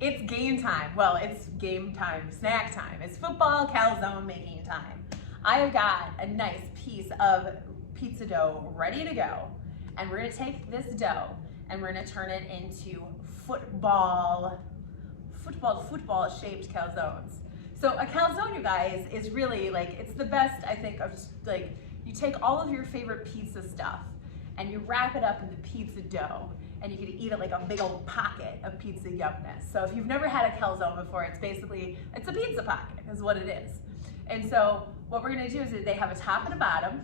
It's game time. Well, it's game time, snack time. It's football calzone making time. I've got a nice piece of pizza dough ready to go. And we're gonna take this dough and we're gonna turn it into football shaped calzones. So a calzone, you guys, is really like, it's the best, I think, of just like, you take all of your favorite pizza stuff and you wrap it up in the pizza dough and you can eat it like a big old pocket of pizza yumness. So if you've never had a calzone before, it's basically, it's a pizza pocket is what it is. And so what we're gonna do is that they have a top and a bottom.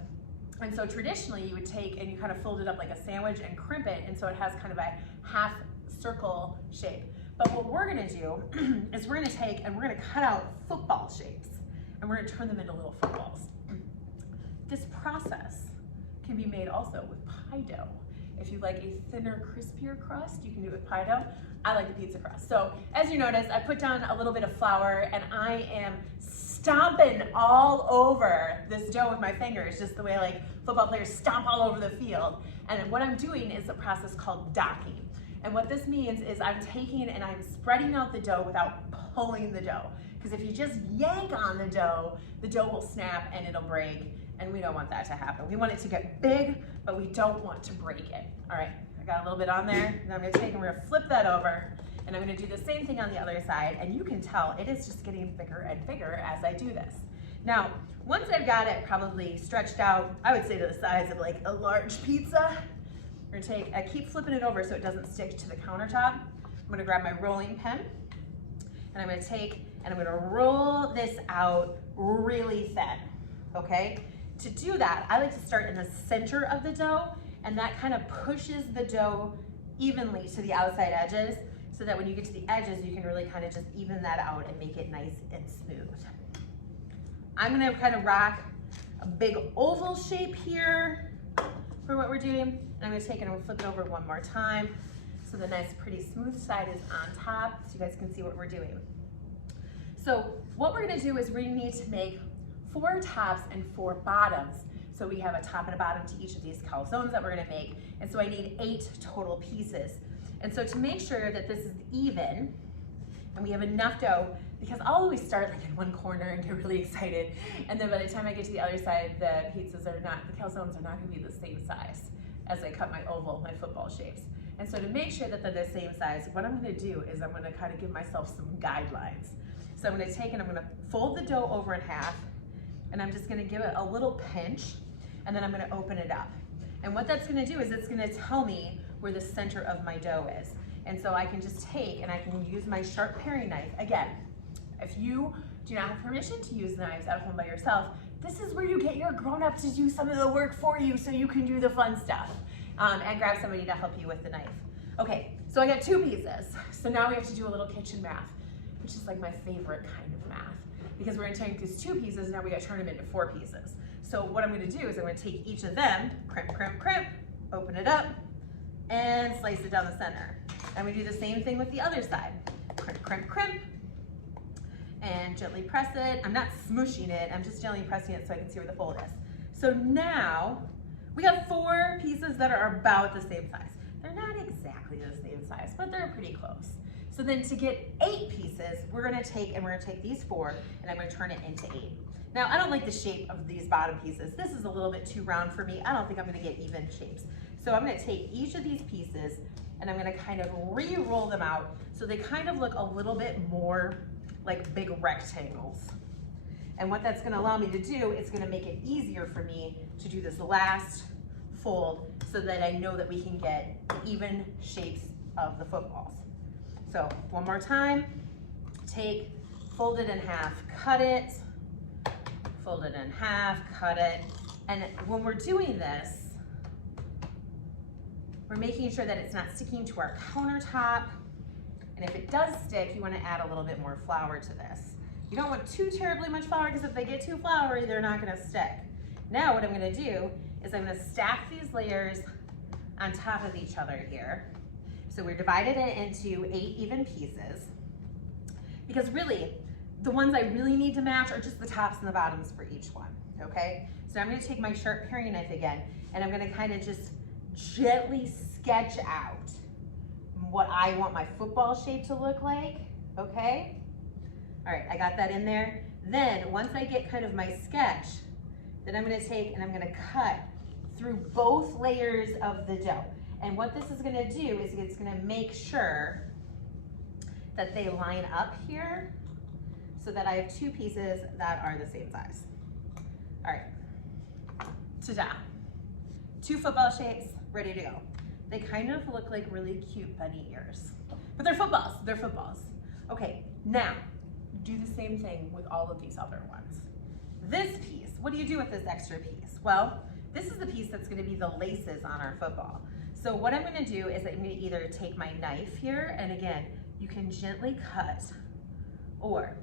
And so traditionally you would take and you kind of fold it up like a sandwich and crimp it, and so it has kind of a half circle shape. But what we're gonna do is we're gonna take and we're gonna cut out football shapes and we're gonna turn them into little footballs. This process can be made also with pie dough. If you like a thinner, crispier crust, you can do it with pie dough. I like the pizza crust. So as you notice, I put down a little bit of flour and I am stomping all over this dough with my fingers, just the way like football players stomp all over the field. And what I'm doing is a process called docking. And what this means is I'm taking and I'm spreading out the dough without pulling the dough. Because if you just yank on the dough will snap and it'll break. And we don't want that to happen. We want it to get big, but we don't want to break it. All right, I got a little bit on there. Now I'm gonna take and we're gonna flip that over. And I'm gonna do the same thing on the other side. And you can tell it is just getting bigger and bigger as I do this. Now, once I've got it probably stretched out, I would say to the size of like a large pizza, we're gonna take, I keep flipping it over so it doesn't stick to the countertop. I'm gonna grab my rolling pin and I'm gonna take and I'm gonna roll this out really thin, okay? To do that, I like to start in the center of the dough, and that kind of pushes the dough evenly to the outside edges so that when you get to the edges, you can really kind of just even that out and make it nice and smooth. I'm gonna kind of rock a big oval shape here for what we're doing. And I'm gonna take it and we'll flip it over one more time so the nice pretty smooth side is on top so you guys can see what we're doing. So what we're gonna do is we need to make 4 tops and 4 bottoms. So we have a top and a bottom to each of these calzones that we're gonna make. And so I need 8 total pieces. And so to make sure that this is even and we have enough dough, because I'll always start like in one corner and get really excited. And then by the time I get to the other side, the calzones are not gonna be the same size as I cut my oval, my football shapes. And so to make sure that they're the same size, what I'm gonna do is I'm gonna kind of give myself some guidelines. So I'm gonna take and I'm gonna fold the dough over in half, and I'm just gonna give it a little pinch, and then I'm gonna open it up. And what that's gonna do is it's gonna tell me where the center of my dough is. And so I can just take and I can use my sharp paring knife. Again, if you do not have permission to use knives at home by yourself, this is where you get your grown-up to do some of the work for you so you can do the fun stuff. And grab somebody to help you with the knife. Okay, so I got 2 pieces. So now we have to do a little kitchen math, which is like my favorite kind of math. Because we're gonna take these 2 pieces, now we gotta turn them into 4 pieces. So what I'm gonna do is I'm gonna take each of them, crimp, crimp, crimp, open it up, and slice it down the center. And we do the same thing with the other side. Crimp, crimp, crimp, and gently press it. I'm not smushing it, I'm just gently pressing it so I can see where the fold is. So now, we got 4 pieces that are about the same size. They're not exactly the same size, but they're pretty close. So then to get 8 pieces, we're gonna take these 4 and I'm gonna turn it into 8. Now, I don't like the shape of these bottom pieces. This is a little bit too round for me. I don't think I'm gonna get even shapes. So I'm gonna take each of these pieces and I'm gonna kind of re-roll them out so they kind of look a little bit more like big rectangles. And what that's gonna allow me to do is gonna make it easier for me to do this last fold so that I know that we can get even shapes of the footballs. So one more time, take, fold it in half, cut it, fold it in half, cut it. And when we're doing this, we're making sure that it's not sticking to our countertop. And if it does stick, you wanna add a little bit more flour to this. You don't want too terribly much flour because if they get too floury, they're not gonna stick. Now what I'm gonna do is I'm gonna stack these layers on top of each other here. So we're divided it into 8 even pieces. Because really, the ones I really need to match are just the tops and the bottoms for each one, okay? So I'm gonna take my sharp paring knife again, and I'm gonna kind of just gently sketch out what I want my football shape to look like, okay? All right, I got that in there. Then once I get kind of my sketch, then I'm gonna take and I'm gonna cut through both layers of the dough. And what this is gonna do is it's gonna make sure that they line up here so that I have two pieces that are the same size. All right, ta-da. Two football shapes, ready to go. They kind of look like really cute bunny ears, but they're footballs, Okay, now, do the same thing with all of these other ones. This piece, what do you do with this extra piece? Well, this is the piece that's gonna be the laces on our football. So what I'm gonna do is I'm gonna either take my knife here, and again, you can gently cut, or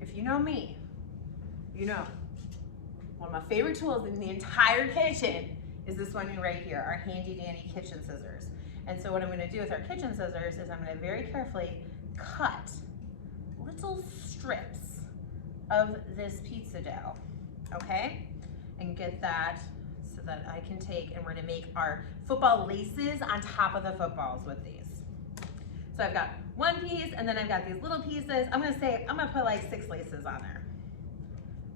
if you know me, you know, one of my favorite tools in the entire kitchen is this one right here, our handy dandy kitchen scissors. And so what I'm gonna do with our kitchen scissors is I'm gonna very carefully cut little strips of this pizza dough, okay? And get that so that I can take, and we're gonna make our football laces on top of the footballs with these. So I've got one piece, and then I've got these little pieces. I'm gonna put like 6 laces on there.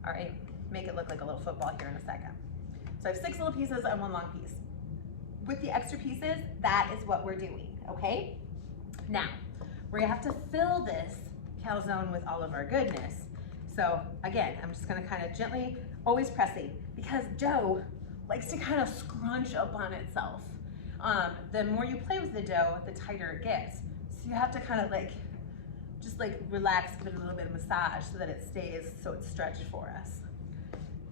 All right, make it look like a little football here in a second. So I have 6 little pieces and 1 long piece. With the extra pieces, that is what we're doing, okay? Now, we're gonna have to fill this calzone with all of our goodness. So again, I'm just gonna kind of gently, always pressing, because dough likes to kind of scrunch up on itself. The more you play with the dough, the tighter it gets. So you have to kind of just relax, give it a little bit of massage so that it stays, so it's stretched for us.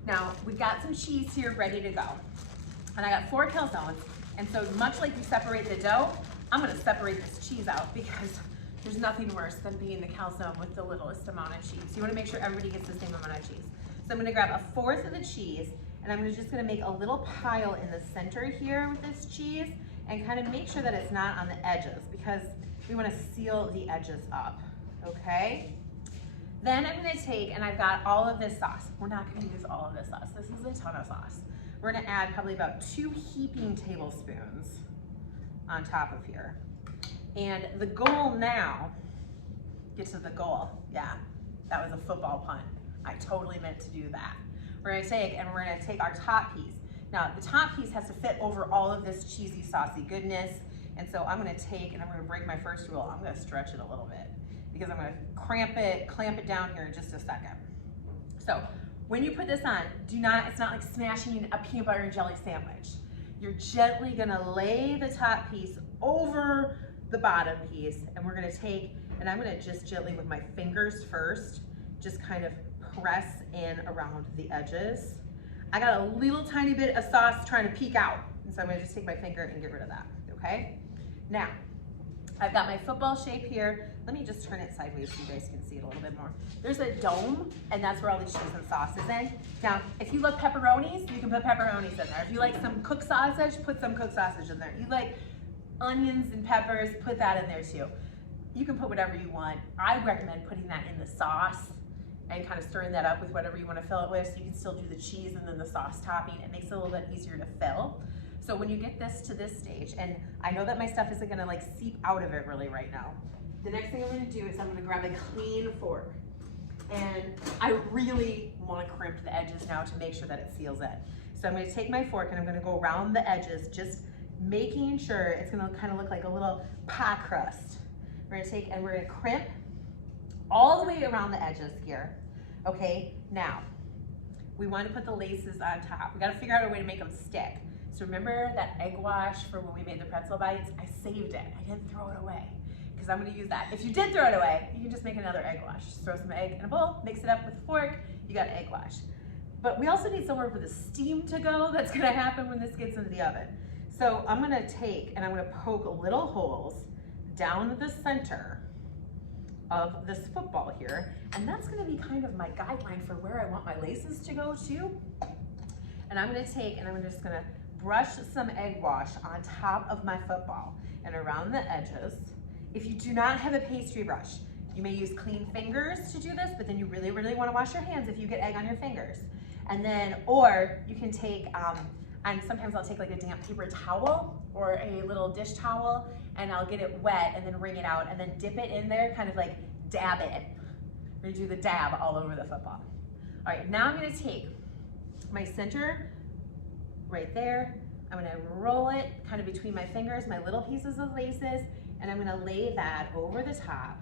Now, we've got some cheese here ready to go. And I got 4 calzones, and so much like you separate the dough, I'm gonna separate this cheese out because there's nothing worse than being the calzone with the littlest amount of cheese. You wanna make sure everybody gets the same amount of cheese. So I'm gonna grab 1/4 of the cheese, and I'm just gonna make a little pile in the center here with this cheese, and kind of make sure that it's not on the edges, because we wanna seal the edges up, okay? Then I'm gonna take, and I've got all of this sauce. We're not gonna use all of this sauce. This is a ton of sauce. We're gonna add probably about 2 heaping tablespoons on top of here. And the goal now, get to the goal. Yeah, that was a football pun. I totally meant to do that. We're gonna take our top piece. Now, the top piece has to fit over all of this cheesy, saucy goodness. And so I'm gonna take, and I'm gonna break my first rule. I'm gonna stretch it a little bit, because I'm gonna clamp it down here in just a second. So when you put this on, it's not like smashing a peanut butter and jelly sandwich. You're gently gonna lay the top piece over the bottom piece, and we're gonna take, and I'm gonna just gently with my fingers first, just kind of press in around the edges. I got a little tiny bit of sauce trying to peek out, and so I'm gonna just take my finger and get rid of that, okay? Now, I've got my football shape here. Let me just turn it sideways so you guys can see it a little bit more. There's a dome, and that's where all the cheese and sauce is in. Now, if you love pepperonis, you can put pepperonis in there. If you like some cooked sausage, put some cooked sausage in there. You like onions and peppers, put that in there too. You can put whatever you want. I recommend putting that in the sauce and kind of stirring that up with whatever you want to fill it with, so you can still do the cheese and then the sauce topping. It makes it a little bit easier to fill. So when you get this to this stage, and I know that my stuff isn't gonna seep out of it really right now, the next thing I'm gonna do is I'm gonna grab a clean fork. And I really wanna crimp the edges now to make sure that it seals in. So I'm gonna take my fork and I'm gonna go around the edges, just making sure it's gonna kind of look like a little pie crust. We're gonna take and we're gonna crimp all the way around the edges here. Okay, now, we wanna put the laces on top. We gotta figure out a way to make them stick. So remember that egg wash for when we made the pretzel bites? I saved it, I didn't throw it away, because I'm gonna use that. If you did throw it away, you can just make another egg wash. Just throw some egg in a bowl, mix it up with a fork, you got egg wash. But we also need somewhere for the steam to go. That's gonna happen when this gets into the oven. So I'm gonna take and I'm gonna poke little holes down the center of this football here, and that's gonna be kind of my guideline for where I want my laces to go to. And I'm gonna take and I'm just gonna brush some egg wash on top of my football and around the edges. If you do not have a pastry brush, you may use clean fingers to do this, but then you really, really wanna wash your hands if you get egg on your fingers. And then, or you can take, and sometimes I'll take a damp paper towel or a little dish towel, and I'll get it wet and then wring it out and then dip it in there, kind of like dab it. We're gonna do the dab all over the football. All right, now I'm gonna take my center right there. I'm gonna roll it kind of between my fingers, my little pieces of laces, and I'm gonna lay that over the top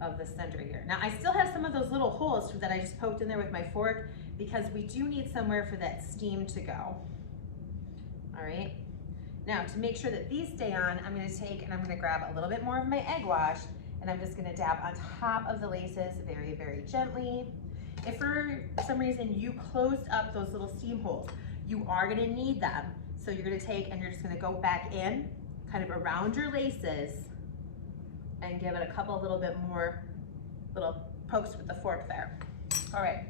of the center here. Now I still have some of those little holes that I just poked in there with my fork because we do need somewhere for that steam to go. All right, now to make sure that these stay on, I'm gonna take and I'm gonna grab a little bit more of my egg wash and I'm just gonna dab on top of the laces very, very gently. If for some reason you closed up those little steam holes, you are gonna need them. So you're gonna take and you're just gonna go back in, kind of around your laces, and give it a couple little bit more little pokes with the fork there. All right,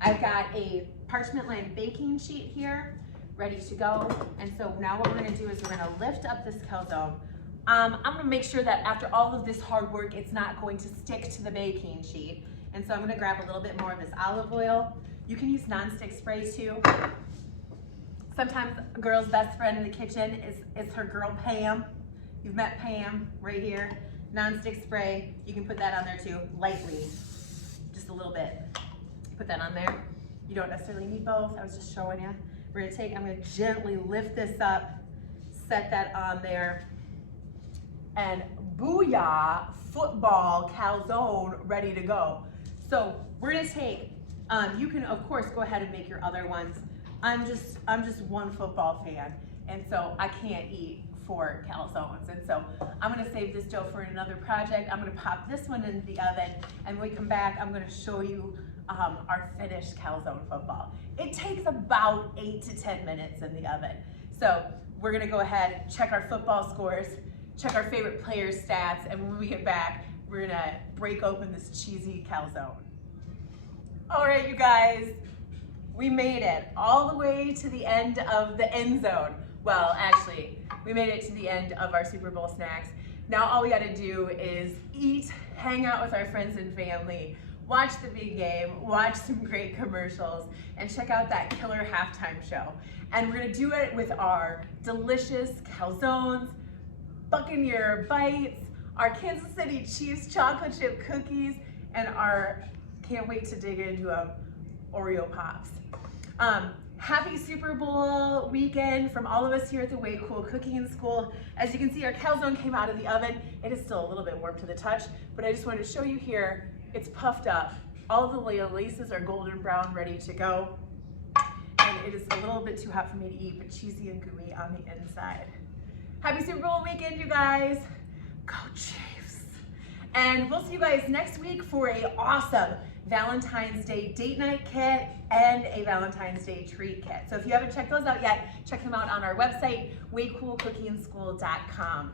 I've got a parchment lined baking sheet here, ready to go. And so now what we're gonna do is we're gonna lift up this calzone. I'm gonna make sure that after all of this hard work, it's not going to stick to the baking sheet. And so I'm gonna grab a little bit more of this olive oil. You can use nonstick spray too. Sometimes a girl's best friend in the kitchen is her girl Pam. You've met Pam right here. Nonstick spray, you can put that on there too, lightly, just a little bit. Put that on there. You don't necessarily need both, I was just showing you. I'm gonna gently lift this up, set that on there, and booyah, football calzone ready to go. So we're gonna take, you can of course go ahead and make your other ones. I'm just one football fan, and so I can't eat 4 calzones. And so I'm gonna save this dough for another project. I'm gonna pop this one into the oven, and when we come back, I'm gonna show you our finished calzone football. It takes about 8 to 10 minutes in the oven. So we're gonna go ahead, check our football scores, check our favorite players' stats, and when we get back, we're gonna break open this cheesy calzone. All right, you guys, we made it all the way to the end of the end zone. Well, actually, we made it to the end of our Super Bowl snacks. Now all we gotta do is eat, hang out with our friends and family, watch the big game, watch some great commercials, and check out that killer halftime show. And we're gonna do it with our delicious calzones, Buccaneer bites, our Kansas City Chiefs chocolate chip cookies, and our, can't wait to dig into them, Oreo Pops. Happy Super Bowl weekend from all of us here at the Way Cool Cooking School. As you can see, our calzone came out of the oven. It is still a little bit warm to the touch, but I just wanted to show you here, it's puffed up. All of the laces are golden brown, ready to go. And it is a little bit too hot for me to eat, but cheesy and gooey on the inside. Happy Super Bowl weekend, you guys. Go Chiefs. And we'll see you guys next week for an awesome Valentine's Day date night kit and a Valentine's Day treat kit. So if you haven't checked those out yet, check them out on our website, waycoolcookingschool.com.